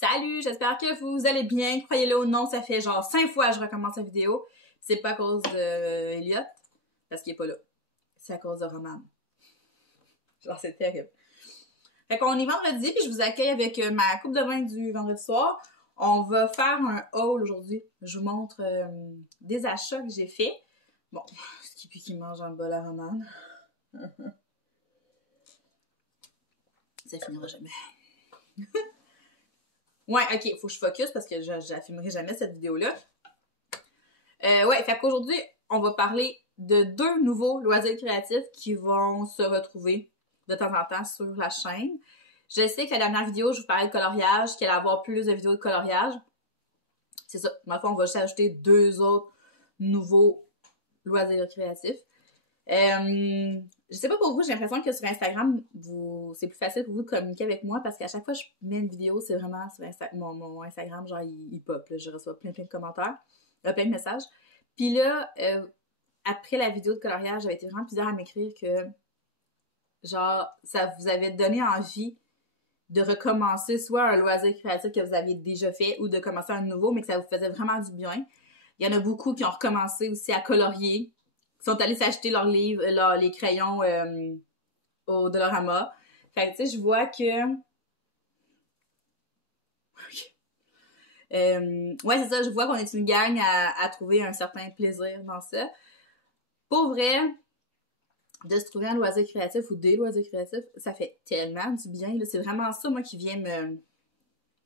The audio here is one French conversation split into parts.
Salut, j'espère que vous allez bien. Croyez-le ou non, ça fait genre 5 fois que je recommence la vidéo. C'est pas à cause de Elliot, parce qu'il est pas là. C'est à cause de Roman. Genre, c'est terrible. Fait qu'on est vendredi, puis je vous accueille avec ma coupe de vin du vendredi soir. On va faire un haul aujourd'hui. Je vous montre des achats que j'ai faits. Bon, Skippy qui mange un bol à Roman. Ça finira jamais. Ouais, ok, faut que je focus parce que je la filmerai jamais cette vidéo-là. Ouais, fait qu'aujourd'hui, on va parler de 2 nouveaux loisirs créatifs qui vont se retrouver de temps en temps sur la chaîne. Je sais que la dernière vidéo, je vous parlais de coloriage, qu'il allait avoir plus de vidéos de coloriage. C'est ça. Dans le fond, on va juste ajouter 2 autres nouveaux loisirs créatifs. Je sais pas pour vous, j'ai l'impression que sur Instagram, c'est plus facile pour vous de communiquer avec moi parce qu'à chaque fois que je mets une vidéo, c'est vraiment sur mon Instagram, genre il pop, là, je reçois plein de commentaires, plein de messages. Puis là, après la vidéo de coloriage, j'avais été vraiment plusieurs à m'écrire que genre, ça vous avait donné envie de recommencer soit un loisir créatif que vous aviez déjà fait ou de commencer un nouveau, mais que ça vous faisait vraiment du bien. Il y en a beaucoup qui ont recommencé aussi à colorier, qui sont allés s'acheter leurs livres, les crayons au Dollarama. Fait que, tu sais, je vois que... ouais, c'est ça, je vois qu'on est une gang à trouver un certain plaisir dans ça. Pour vrai, de se trouver un loisir créatif ou des loisirs créatifs, ça fait tellement du bien. C'est vraiment ça, moi, qui vient me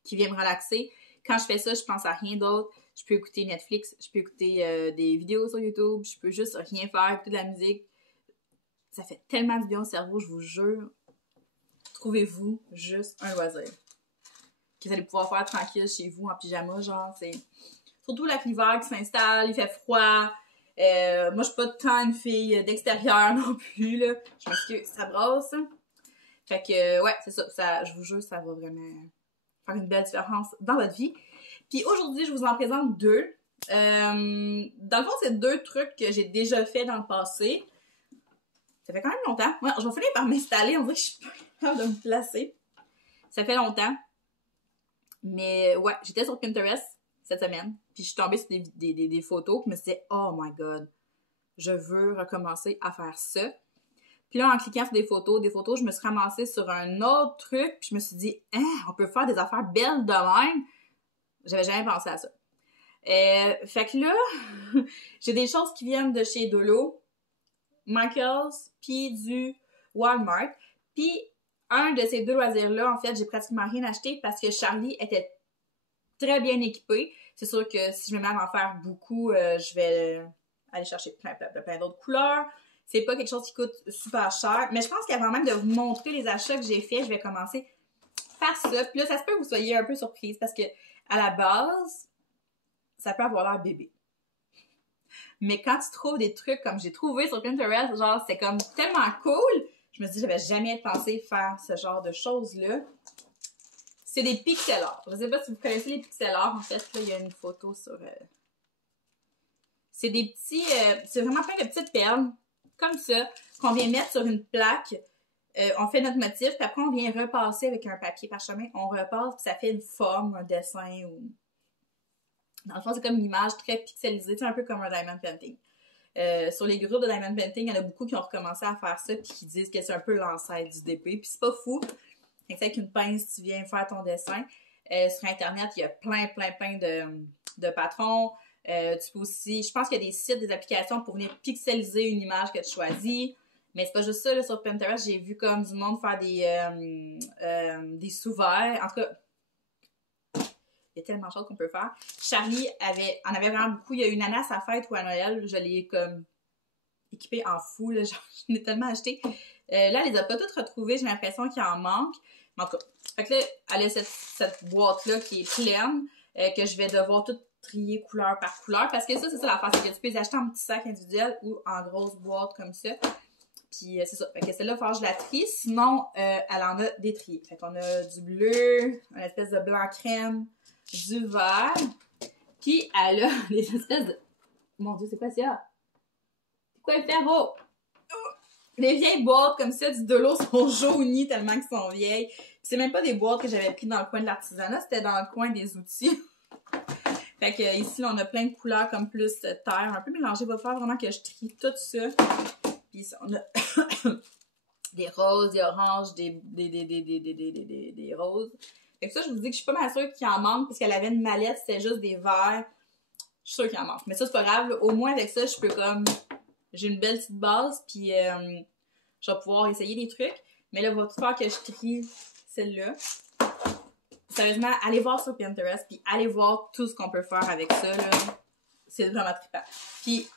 relaxer. Quand je fais ça, je pense à rien d'autre. Je peux écouter Netflix, je peux écouter des vidéos sur YouTube, je peux juste rien faire, écouter de la musique. Ça fait tellement du bien au cerveau, je vous jure. Trouvez-vous juste un loisir que vous allez pouvoir faire tranquille chez vous en pyjama, genre, c'est... Surtout avec l'hiver qui s'installe, il fait froid. Moi, je suis pas tant une fille d'extérieur non plus, là. Je m'excuse, ça brasse. Fait que, ouais, c'est ça. Je vous jure, ça va vraiment faire une belle différence dans votre vie. Puis aujourd'hui, je vous en présente 2. Dans le fond, c'est 2 trucs que j'ai déjà fait dans le passé. Ça fait quand même longtemps. Ouais, je vais finir par m'installer. On dirait que je suis pas capable de me placer. Ça fait longtemps. Mais ouais, j'étais sur Pinterest cette semaine. Puis je suis tombée sur des photos. Puis je me suis dit, oh my god, je veux recommencer à faire ça. Puis là, en cliquant sur des photos, je me suis ramassée sur un autre truc. Puis je me suis dit, hein, on peut faire des affaires belles de même. J'avais jamais pensé à ça. Fait que là, j'ai des choses qui viennent de chez Dolo, Michaels, puis du Walmart. Puis un de ces 2 loisirs-là, en fait, j'ai pratiquement rien acheté parce que Charlie était très bien équipé. C'est sûr que si je me mets à en faire beaucoup, je vais aller chercher plein d'autres couleurs. C'est pas quelque chose qui coûte super cher. Mais je pense qu'avant même de vous montrer les achats que j'ai faits, je vais commencer par ça. Puis là, ça se peut que vous soyez un peu surprise parce que à la base, ça peut avoir l'air bébé. Mais quand tu trouves des trucs comme j'ai trouvé sur Pinterest, genre, c'est comme tellement cool. Je me suis dit, j'avais jamais pensé faire ce genre de choses-là. C'est des pixel art. Je sais pas si vous connaissez les pixel art. En fait, là, il y a une photo sur... C'est des petits... c'est vraiment plein de petites perles, comme ça, qu'on vient mettre sur une plaque. On fait notre motif, puis après, on vient repasser avec un papier parchemin. On repasse, puis ça fait une forme, un dessin ou... Dans le fond, c'est comme une image très pixelisée, c'est un peu comme un diamond painting. Sur les groupes de diamond painting, il y en a beaucoup qui ont recommencé à faire ça puis qui disent que c'est un peu l'ancêtre du DP. Puis c'est pas fou. C'est avec une pince, tu viens faire ton dessin. Sur Internet, il y a plein de patrons. Tu peux aussi... Je pense qu'il y a des sites, des applications pour venir pixeliser une image que tu choisis. Mais c'est pas juste ça, là, sur Pinterest, j'ai vu comme du monde faire des sous-verts. En tout cas, il y a tellement de choses qu'on peut faire. Charlie en avait vraiment beaucoup. Il y a une année à sa fête ou à Noël, je l'ai comme équipée en fou. Là, genre, je l'ai tellement acheté. Là, elle les a pas toutes retrouvées. J'ai l'impression qu'il en manque. Mais en tout cas, fait que là, elle a cette boîte-là qui est pleine, que je vais devoir tout trier couleur par couleur. Parce que ça, c'est ça l'affaire. C'est que tu peux les acheter en petits sacs individuels ou en grosse boîte comme ça. Puis c'est ça. Fait que celle-là, il faut que je la trie. Sinon, elle en a des triés. Fait qu'on a du bleu, une espèce de blanc crème, du vert, puis elle a des espèces de... Mon Dieu, c'est quoi ça? C'est quoi le ferro? Les vieilles boîtes comme ça du Dolo sont jaunies tellement qu'elles sont vieilles. C'est même pas des boîtes que j'avais pris dans le coin de l'artisanat, c'était dans le coin des outils. Fait que ici, là, on a plein de couleurs comme plus terre, un peu mélangées. Il va falloir vraiment que je trie tout ça. Puis ici, on a des roses, des oranges, des roses. Fait que ça, je vous dis que je suis pas mal sûre qu'il en manque parce qu'elle avait une mallette, c'était juste des verres. Je suis sûre qu'il en manque. Mais ça, c'est pas grave. Là. Au moins, avec ça, je peux comme... J'ai une belle petite base, puis je vais pouvoir essayer des trucs. Mais là, il va tout falloir que je trie celle-là. Sérieusement, allez voir sur Pinterest, puis allez voir tout ce qu'on peut faire avec ça, là. C'est vraiment trippant. Puis,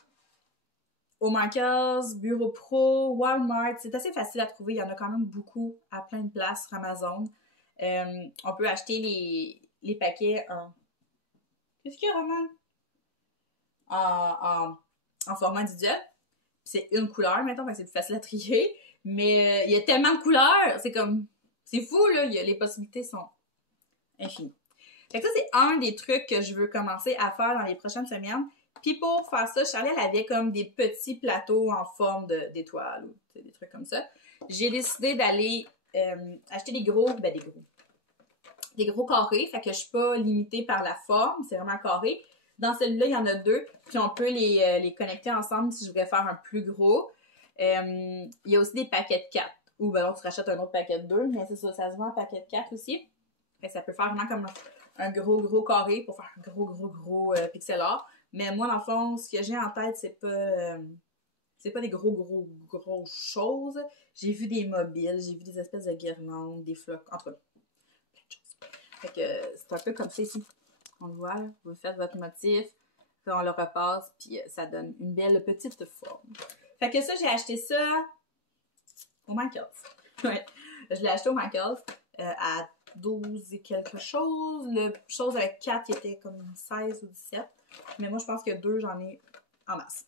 au Michaels, Bureau Pro, Walmart, c'est assez facile à trouver. Il y en a quand même beaucoup à plein de places sur Amazon. On peut acheter les paquets en... Qu'est-ce qu'il y a, Roman? En format individuel. C'est une couleur, maintenant, c'est plus facile à trier. Mais il y a tellement de couleurs, c'est comme... C'est fou, là. Les possibilités sont infinies. Fait que ça, c'est un des trucs que je veux commencer à faire dans les prochaines semaines. Puis pour faire ça, Charlie, elle avait comme des petits plateaux en forme d'étoiles ou des trucs comme ça. J'ai décidé d'aller acheter des gros carrés. Fait que je suis pas limitée par la forme, c'est vraiment carré. Dans celui-là, il y en a 2. Puis on peut les connecter ensemble si je voulais faire un plus gros. Il y a aussi des paquets de 4. Ou ben alors tu rachètes un autre paquet de 2, mais c'est ça se vend en paquet de 4 aussi. Fait que ça peut faire vraiment comme un gros carré pour faire un gros pixel art. Mais moi, dans le fond, ce que j'ai en tête, c'est pas des gros choses. J'ai vu des mobiles, j'ai vu des espèces de guirlandes, des flocs, en tout cas, plein de choses. Fait que c'est un peu comme ça ici. On le voit, là. Vous faites votre motif, puis on le repasse, puis ça donne une belle petite forme. Fait que ça, j'ai acheté ça au Michaels. Ouais, je l'ai acheté au Michaels à 12 et quelque chose. Le chose avec 4 qui était comme 16 ou 17. Mais moi, je pense que 2, j'en ai en masse.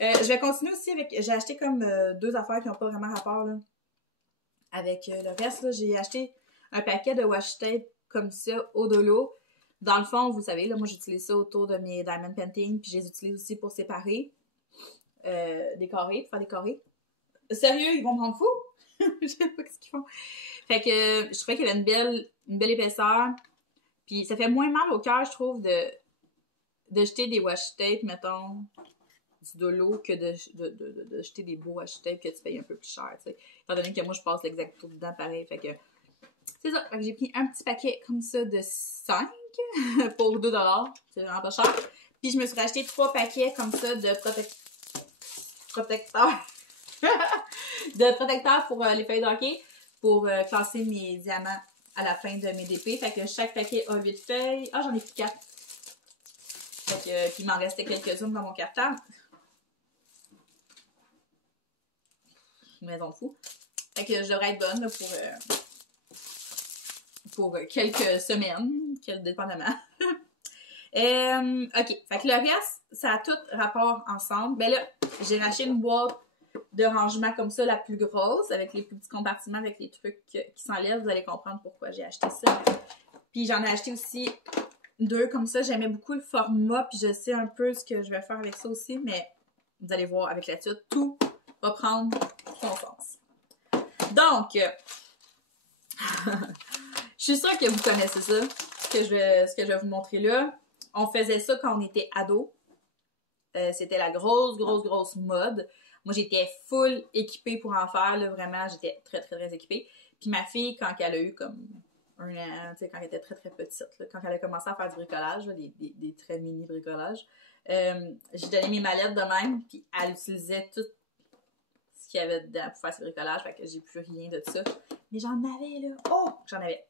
Je vais continuer aussi avec... J'ai acheté comme 2 affaires qui n'ont pas vraiment rapport là, avec le reste. Là. J'ai acheté un paquet de washi tape comme ça, au dolo. Dans le fond, vous savez, là, moi, j'utilise ça autour de mes diamond painting. Puis je les utilise aussi pour séparer des carrés, pour faire des carrés. Sérieux, ils vont me rendre fou? Je sais pas ce qu'ils font. Fait que je trouvais qu'il y avait une belle épaisseur. Puis ça fait moins mal au cœur, je trouve, de jeter des washi tape, mettons, du dolo, que de jeter des beaux washi tape que tu payes un peu plus cher, tu sais. Étant donné que moi, je passe l'exacto dedans pareil. Fait que c'est ça. Fait que j'ai pris un petit paquet comme ça de 5 pour 2$. C'est vraiment pas cher. Puis je me suis racheté 3 paquets comme ça de protecteurs. de protecteurs pour les feuilles de hockey pour classer mes diamants à la fin de mes DP. Fait que chaque paquet a 8 feuilles. Ah, j'en ai pris 4. Fait que, puis il m'en restait quelques-unes dans mon carton. Maison fou. Fait que je devrais être bonne là, pour quelques semaines, dépendamment. OK. Fait que le reste, ça a tout rapport ensemble. Ben là, j'ai racheté une boîte de rangement comme ça, la plus grosse, avec les plus petits compartiments, avec les trucs qui s'enlèvent. Vous allez comprendre pourquoi j'ai acheté ça. Puis j'en ai acheté aussi 2 comme ça. J'aimais beaucoup le format, puis je sais un peu ce que je vais faire avec ça aussi, mais vous allez voir avec la suite, tout va prendre son sens. Donc, je suis sûre que vous connaissez ça, ce que je vais vous montrer là. On faisait ça quand on était ado. C'était la grosse mode. Moi, j'étais full équipée pour en faire, là, vraiment, j'étais très équipée. Puis ma fille, quand elle a eu comme 1 an, tu sais, quand elle était très petite, là, quand elle a commencé à faire du bricolage, là, des très mini bricolages, j'ai donné mes mallettes de même, puis elle utilisait tout ce qu'il y avait dedans pour faire ce bricolage, fait que j'ai plus rien de ça. Mais j'en avais, là. Oh! J'en avais.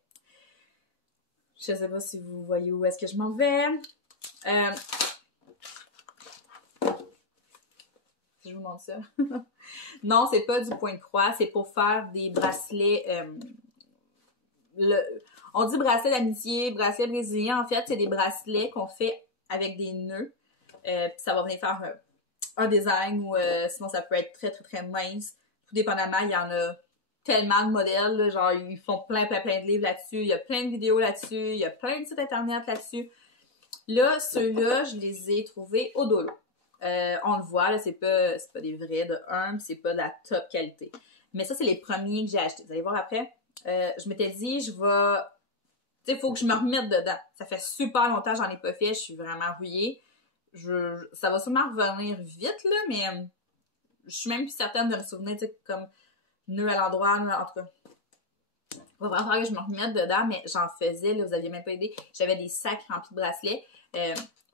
Je sais pas si vous voyez où est-ce que je m'en vais. Je vous montre ça. Non, c'est pas du point de croix, c'est pour faire des bracelets. On dit bracelet d'amitié, bracelet brésilien. En fait, c'est des bracelets qu'on fait avec des nœuds. Puis ça va venir faire un design ou sinon ça peut être très mince. Tout dépendamment, il y en a tellement de modèles. Là, genre, ils font plein de livres là-dessus. Il y a plein de vidéos là-dessus. Il y a plein de sites internet là-dessus. Là, ceux-là, je les ai trouvés au dolo. On le voit, là, c'est pas des vrais de 1, c'est pas de la top qualité. Mais ça, c'est les premiers que j'ai achetés. Vous allez voir après, je m'étais dit, tu sais, il faut que je me remette dedans. Ça fait super longtemps que j'en ai pas fait, je suis vraiment rouillée. Ça va sûrement revenir vite, là, mais je suis même plus certaine de me souvenir, tu sais, comme nœud à l'endroit, en tout cas. Il va vraiment falloir que je me remette dedans, mais j'en faisais, là, vous aviez même pas aidé. J'avais des sacs remplis de bracelets.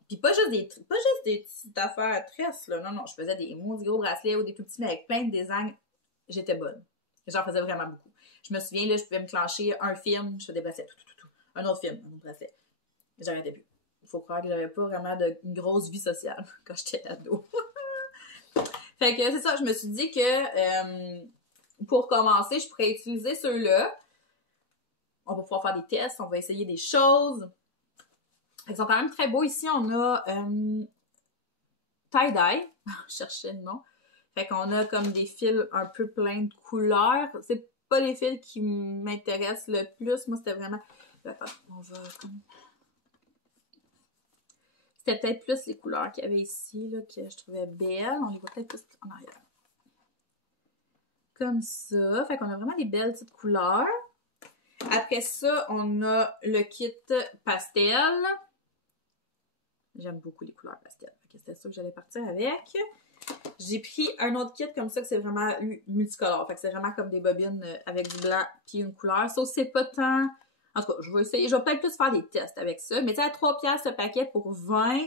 Puis pas juste des petites affaires à tresses, là. Non, je faisais des maudits gros bracelets ou des plus petits, mais avec plein de designs. J'étais bonne. J'en faisais vraiment beaucoup. Je me souviens, là, je pouvais me clencher un film, je faisais des bracelets, tout. Un autre film, un autre bracelet. J'arrêtais plus. Il faut croire que j'avais pas vraiment une grosse vie sociale quand j'étais ado. Fait que c'est ça, je me suis dit que pour commencer, je pourrais utiliser ceux-là. On va pouvoir faire des tests, on va essayer des choses. Ils sont quand même très beaux. Ici, on a tie-dye. Je cherchais le nom. Fait qu'on a comme des fils un peu pleins de couleurs. C'est pas les fils qui m'intéressent le plus. Moi, c'était vraiment... On va comme... C'était peut-être plus les couleurs qu'il y avait ici, là, que je trouvais belles. On les voit peut-être plus en arrière. Comme ça. Fait qu'on a vraiment des belles petites couleurs. Après ça, on a le kit pastel. J'aime beaucoup les couleurs pastel. C'était ça que j'allais partir avec. J'ai pris un autre kit comme ça que c'est vraiment multicolore. Fait que c'est vraiment comme des bobines avec du blanc puis une couleur. Ça, c'est pas tant... En tout cas, je vais essayer. Je vais peut-être plus faire des tests avec ça. Mais tu sais, à 3$ ce paquet pour 20,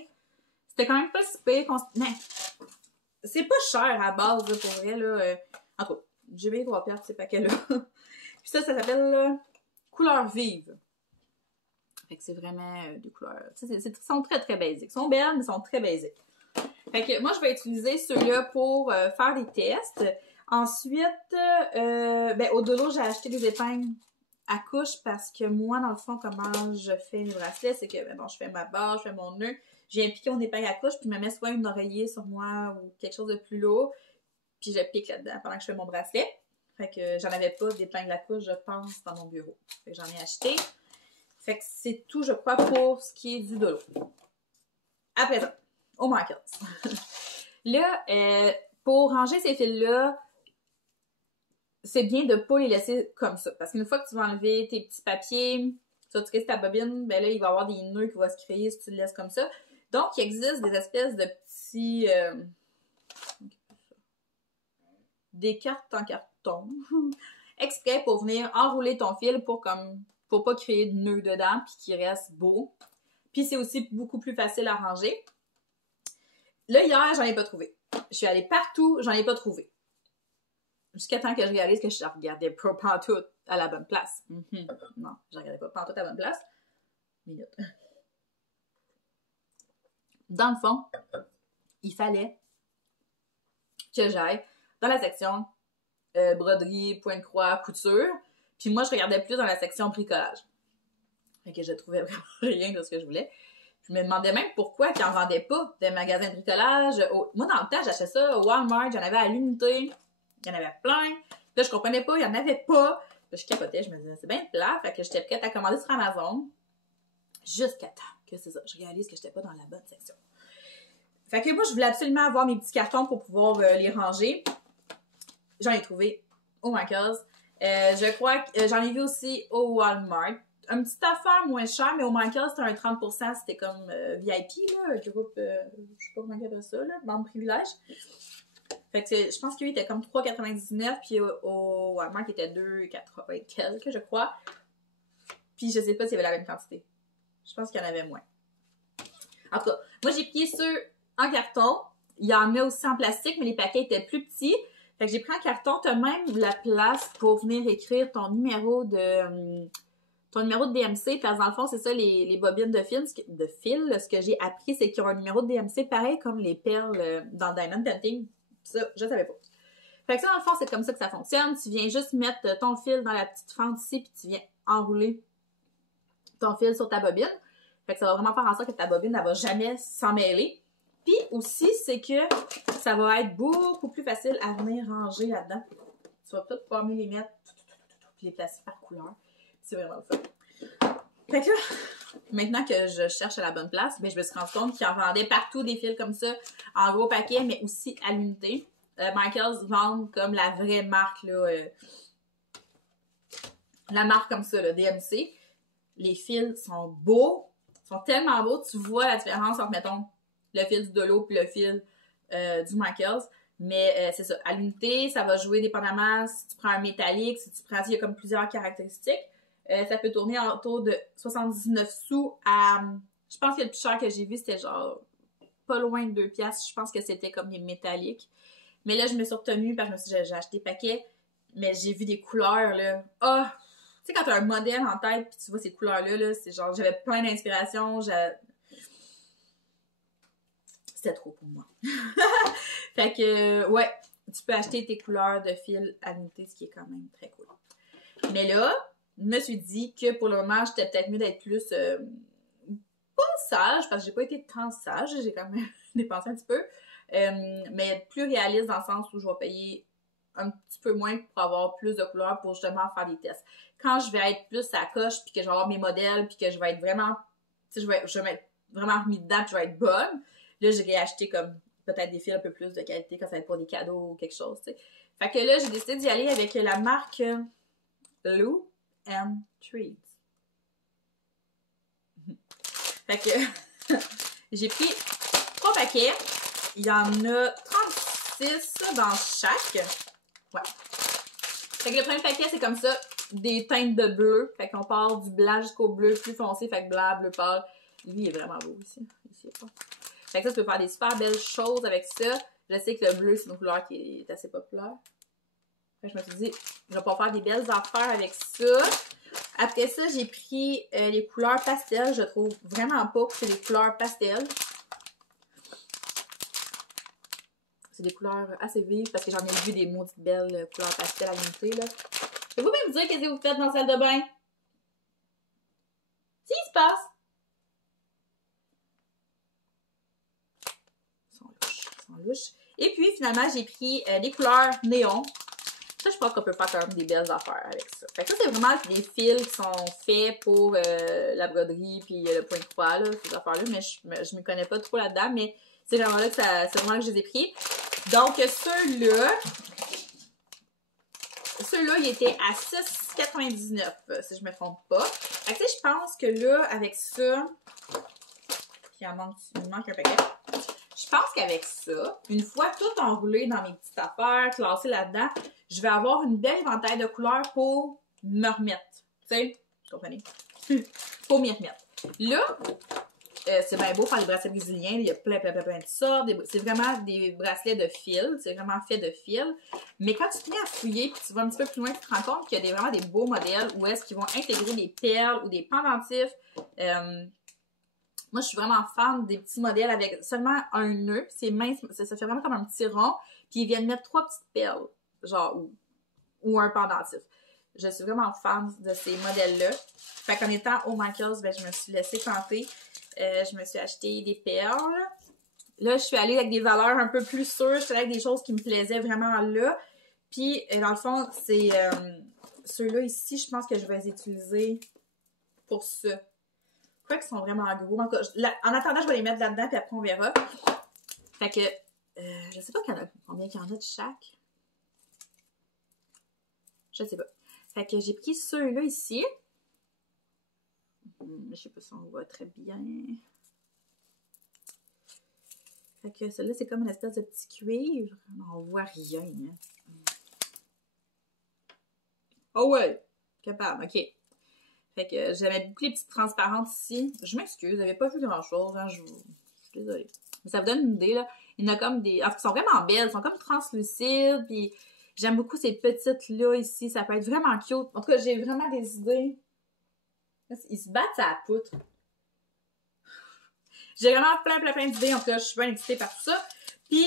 c'était quand même pas si pire. Mais c'est pas cher à base, là, pour vrai. Là. En tout cas, j'ai payé 3$ ces paquets-là. Puis ça s'appelle couleur vive. Fait que c'est vraiment des couleurs... Ils sont très, très basiques. Ils sont belles, mais ils sont très basiques. Fait que moi, je vais utiliser ceux-là pour faire des tests. Ensuite, au dos, j'ai acheté des épingles à couche parce que moi, dans le fond, comment je fais mes bracelets, c'est que, je fais ma barre, je fais mon nœud, je viens piquer mon épingle à couche, puis je me mets soit une oreiller sur moi ou quelque chose de plus lourd, puis je pique là-dedans pendant que je fais mon bracelet. Fait que j'en avais pas d'épingle à couche, je pense, dans mon bureau. Fait que j'en ai acheté. Fait que c'est tout, je crois, pour ce qui est du dolo. Après ça, au moins 15. Là, pour ranger ces fils-là, c'est bien de ne pas les laisser comme ça. Parce qu'une fois que tu vas enlever tes petits papiers, tu vas tirer ta bobine, ben là, il va y avoir des nœuds qui vont se créer si tu le laisses comme ça. Donc, il existe des espèces de petits... des cartes en carton exprès pour venir enrouler ton fil pour pas créer de nœuds dedans puis qu'il reste beau. Puis c'est aussi beaucoup plus facile à ranger. Là, hier, j'en ai pas trouvé. Je suis allée partout, j'en ai pas trouvé. Jusqu'à temps que je réalise que je regardais pas pantoute à la bonne place. Non, je regardais pas pantoute à la bonne place. Minute. Dans le fond, il fallait que j'aille dans la section broderie, point de croix, couture. Puis moi, je regardais plus dans la section bricolage. Fait que je trouvais vraiment rien de ce que je voulais. Je me demandais même pourquoi ils n'en vendaient pas des magasins de bricolage. Moi, dans le temps, j'achetais ça au Walmart, j'en avais à l'unité. Il y en avait plein. Là, je comprenais pas, il y en avait pas. Là, je capotais, je me disais, c'est bien plat. Fait que j'étais prête à commander sur Amazon. Jusqu'à temps que c'est ça, je réalise que j'étais pas dans la bonne section. Fait que moi, je voulais absolument avoir mes petits cartons pour pouvoir les ranger. J'en ai trouvé au Mancos. Je crois que j'en ai vu aussi au Walmart. Une petite affaire moins chère, mais au Mancos, c'était un 30%. C'était comme VIP, là, un groupe, je sais pas comment on appelle ça, là, membre privilège. Fait que je pense qu'il était comme 3,99$, puis au Walmart, il était 2,80 quelques, je crois. Puis je sais pas s'il y avait la même quantité. Je pense qu'il y en avait moins. En tout cas, moi, j'ai pris ceux en carton. Il y en a aussi en plastique, mais les paquets étaient plus petits. Fait que j'ai pris en carton. Tu as même de la place pour venir écrire ton numéro de DMC. Parce que dans le fond, c'est ça, les bobines de fil. Ce que j'ai appris, c'est qu'ils ont un numéro de DMC pareil comme les perles dans Diamond Painting. Ça, je savais pas. Fait que ça, dans le fond, c'est comme ça que ça fonctionne. Tu viens juste mettre ton fil dans la petite fente ici, puis tu viens enrouler ton fil sur ta bobine. Fait que ça va vraiment faire en sorte que ta bobine, elle va jamais s'en mêler. Puis aussi, c'est que ça va être beaucoup plus facile à venir ranger là-dedans. Tu vas peut-être pouvoir mieux les mettre, puis les placer par couleur. C'est vraiment le fun. Fait que là, maintenant que je cherche à la bonne place, ben, je me suis rendu compte qu'ils en vendaient partout des fils comme ça, en gros paquet, mais aussi à l'unité. Michaels vendent comme la vraie marque, là, la marque comme ça, le DMC. Les fils sont beaux, sont tellement beaux, tu vois la différence entre, mettons, le fil du Dolo puis le fil du Michaels. Mais c'est ça, à l'unité, ça va jouer dépendamment si tu prends un métallique, si tu prends, il y a comme plusieurs caractéristiques. Ça peut tourner autour de 79 sous à, je pense que le plus cher que j'ai vu, c'était genre pas loin de 2 piastres. Je pense que c'était comme des métalliques. Mais là, je me suis retenue parce que j'ai acheté paquet, mais j'ai vu des couleurs, là. Ah! Oh, tu sais, quand t'as un modèle en tête puis tu vois ces couleurs-là, là, c'est genre, j'avais plein d'inspiration, c'était trop pour moi. Fait que, ouais, tu peux acheter tes couleurs de fil à l'unité, ce qui est quand même très cool. Mais là, je me suis dit que pour le moment, j'étais peut-être mieux d'être plus, pas sage, parce que j'ai pas été tant sage, j'ai quand même dépensé un petit peu, mais plus réaliste dans le sens où je vais payer un petit peu moins pour avoir plus de couleurs pour justement faire des tests. Quand je vais être plus à la coche, puis que je vais avoir mes modèles, puis que je vais être vraiment, tu sais, je vais être vraiment remis dedans, puis je vais être bonne, là, j'irai acheter comme peut-être des fils un peu plus de qualité quand ça va être pour des cadeaux ou quelque chose, tu sais. Fait que là, j'ai décidé d'y aller avec la marque Lou and Treats. Fait que j'ai pris 3 paquets. Il y en a 36 dans chaque. Ouais. Fait que le premier paquet, c'est comme ça, des teintes de bleu. Fait qu'on part du blanc jusqu'au bleu plus foncé. Fait que blanc, bleu pâle. Lui, il est vraiment beau ici. Fait que ça, tu peux faire des super belles choses avec ça. Je sais que le bleu, c'est une couleur qui est assez populaire. Fait que je me suis dit, je vais pouvoir faire des belles affaires avec ça. Après ça, j'ai pris les couleurs pastel. Je trouve vraiment pas que c'est des couleurs pastel. C'est des couleurs assez vives parce que j'en ai vu des maudites belles couleurs pastel à l'unité, là. Je vais vous-même dire qu'est-ce que vous faites dans la salle de bain. Si, il se passe. Ils sont louches. Et puis, finalement, j'ai pris des couleurs néon. Ça, je pense qu'on peut faire quand même des belles affaires avec ça. Fait que ça, c'est vraiment des fils qui sont faits pour la broderie puis le point de croix, là, ces affaires-là. Mais je me connais pas trop là-dedans, mais c'est vraiment là que c'est vraiment que je les ai pris. Donc, ceux-là, ils étaient à 6,99, si je me trompe pas. Fait que, tu sais, je pense que là, avec ça, puis il me manque un paquet. Je pense qu'avec ça, une fois tout enroulé dans mes petites affaires, classé là-dedans, je vais avoir une belle éventail de couleurs pour me remettre. Tu sais, vous comprenez? Pour m'y remettre. Là, c'est bien beau faire les bracelets brésiliens. Il y a plein de sortes. C'est vraiment des bracelets de fil. C'est vraiment fait de fil. Mais quand tu te mets à fouiller et tu vas un petit peu plus loin, tu te rends compte qu'il y a vraiment des beaux modèles où est-ce qu'ils vont intégrer des perles ou des pendentifs. Moi, je suis vraiment fan des petits modèles avec seulement un nœud. C'est mince, ça fait vraiment comme un petit rond. Puis ils viennent mettre 3 petites perles, genre, ou un pendentif. Je suis vraiment fan de ces modèles-là. Fait qu'en étant au Michaels, ben, je me suis laissée tenter. Je me suis acheté des perles. Là, je suis allée avec des valeurs un peu plus sûres. Je suis allée avec des choses qui me plaisaient vraiment là. Puis, dans le fond, c'est ceux-là ici, je pense que je vais les utiliser pour ça. Je crois qu'ils sont vraiment gros. En attendant, je vais les mettre là-dedans, puis après, on verra. Fait que, je sais pas combien il y en a de chaque. Je sais pas. Fait que j'ai pris ceux-là ici. Je sais pas si on voit très bien. Fait que celui-là, c'est comme une espèce de petit cuivre. On voit rien. Hein. Oh ouais! Capable, ok. Fait que j'avais beaucoup les petites transparentes ici. Je m'excuse, j'avais pas vu grand-chose. Hein, je suis désolée. Mais ça vous donne une idée, là. Il y en a comme des... Elles sont vraiment belles. Elles sont comme translucides. Puis j'aime beaucoup ces petites-là ici. Ça peut être vraiment cute. En tout cas, j'ai vraiment des idées. Ils se battent à la poutre. J'ai vraiment plein d'idées. En tout cas, je suis bien excitée par tout ça. Puis,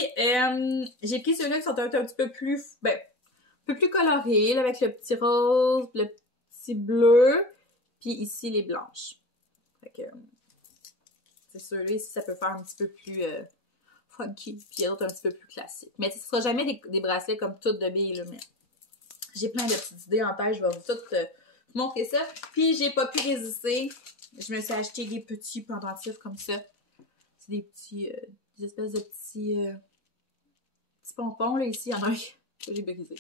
j'ai pris ceux-là qui sont un petit peu plus... Ben, un peu plus colorés, là, avec le petit rose, le petit bleu. Puis ici, les blanches. Fait que... c'est ceux-là, ici, ça peut faire un petit peu plus funky. Puis l'autre, un petit peu plus classique. Mais ce sera jamais des bracelets comme toutes de billes, là, mais... J'ai plein de petites idées en tête. Je vais vous toutes vous montrer ça. Puis, j'ai pas pu résister. Je me suis acheté des petits pendentifs comme ça. C'est des petits... des espèces de petits pompons, là, ici. Il y en a un que j'ai brisé.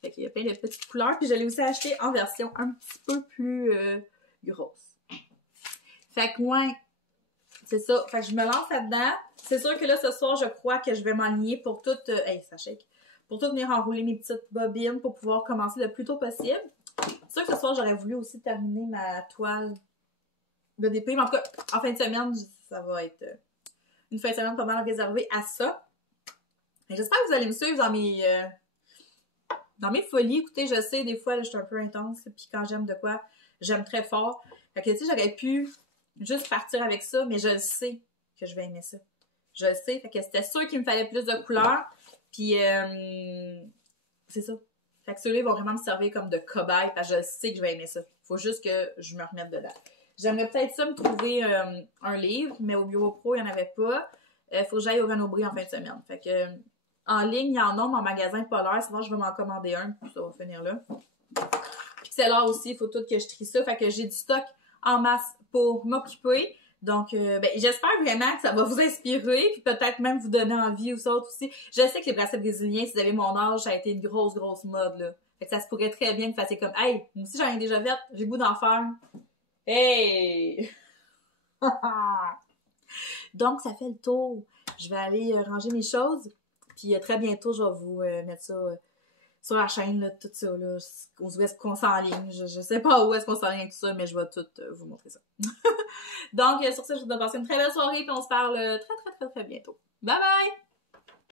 Fait qu'il y a plein de petites couleurs. Puis je l'ai aussi acheté en version un petit peu plus grosse. Fait que ouais, c'est ça. Fait que je me lance là-dedans. C'est sûr que là, ce soir, je crois que je vais m'enligner pour tout... hey, ça shake. Pour tout venir enrouler mes petites bobines pour pouvoir commencer le plus tôt possible. C'est sûr que ce soir, j'aurais voulu aussi terminer ma toile de DP. Mais en tout cas, en fin de semaine, ça va être une fin de semaine pas mal réservée à ça. J'espère que vous allez me suivre dans mes folies. Écoutez, je sais, des fois, là, je suis un peu intense. Puis quand j'aime de quoi, j'aime très fort. Fait que, tu sais, j'aurais pu juste partir avec ça, mais je le sais que je vais aimer ça. Je le sais. Fait que c'était sûr qu'il me fallait plus de couleurs. Puis, c'est ça. Fait que ceux-là vont vraiment me servir comme de cobaye parce que je sais que je vais aimer ça. Faut juste que je me remette dedans. J'aimerais peut-être ça me trouver un livre, mais au Bureau Pro, il n'y en avait pas. Faut que j'aille au Renaud-Bré en fin de semaine. Fait que en ligne, il y en a, mais en magasin polaire. Sinon, je vais m'en commander un, puis ça va finir là. Puis c'est là aussi, il faut tout que je trie ça. Fait que j'ai du stock en masse pour m'occuper. Donc, j'espère vraiment que ça va vous inspirer, puis peut-être même vous donner envie aux autres aussi. Je sais que les bracelets brésiliens, si vous avez mon âge, ça a été une grosse mode, là. Fait que ça se pourrait très bien que vous fassiez comme « Hey, moi aussi j'en ai déjà fait, j'ai le goût d'en faire. » Hey! Donc, ça fait le tour. Je vais aller ranger mes choses, puis très bientôt, je vais vous mettre ça sur la chaîne, là, tout ça, là, où est-ce qu'on s'enligne. Je sais pas où est-ce qu'on s'enligne avec tout ça, mais je vais tout vous montrer ça. Donc, sur ça, je vous souhaite de passer une très belle soirée, puis on se parle très bientôt. Bye bye!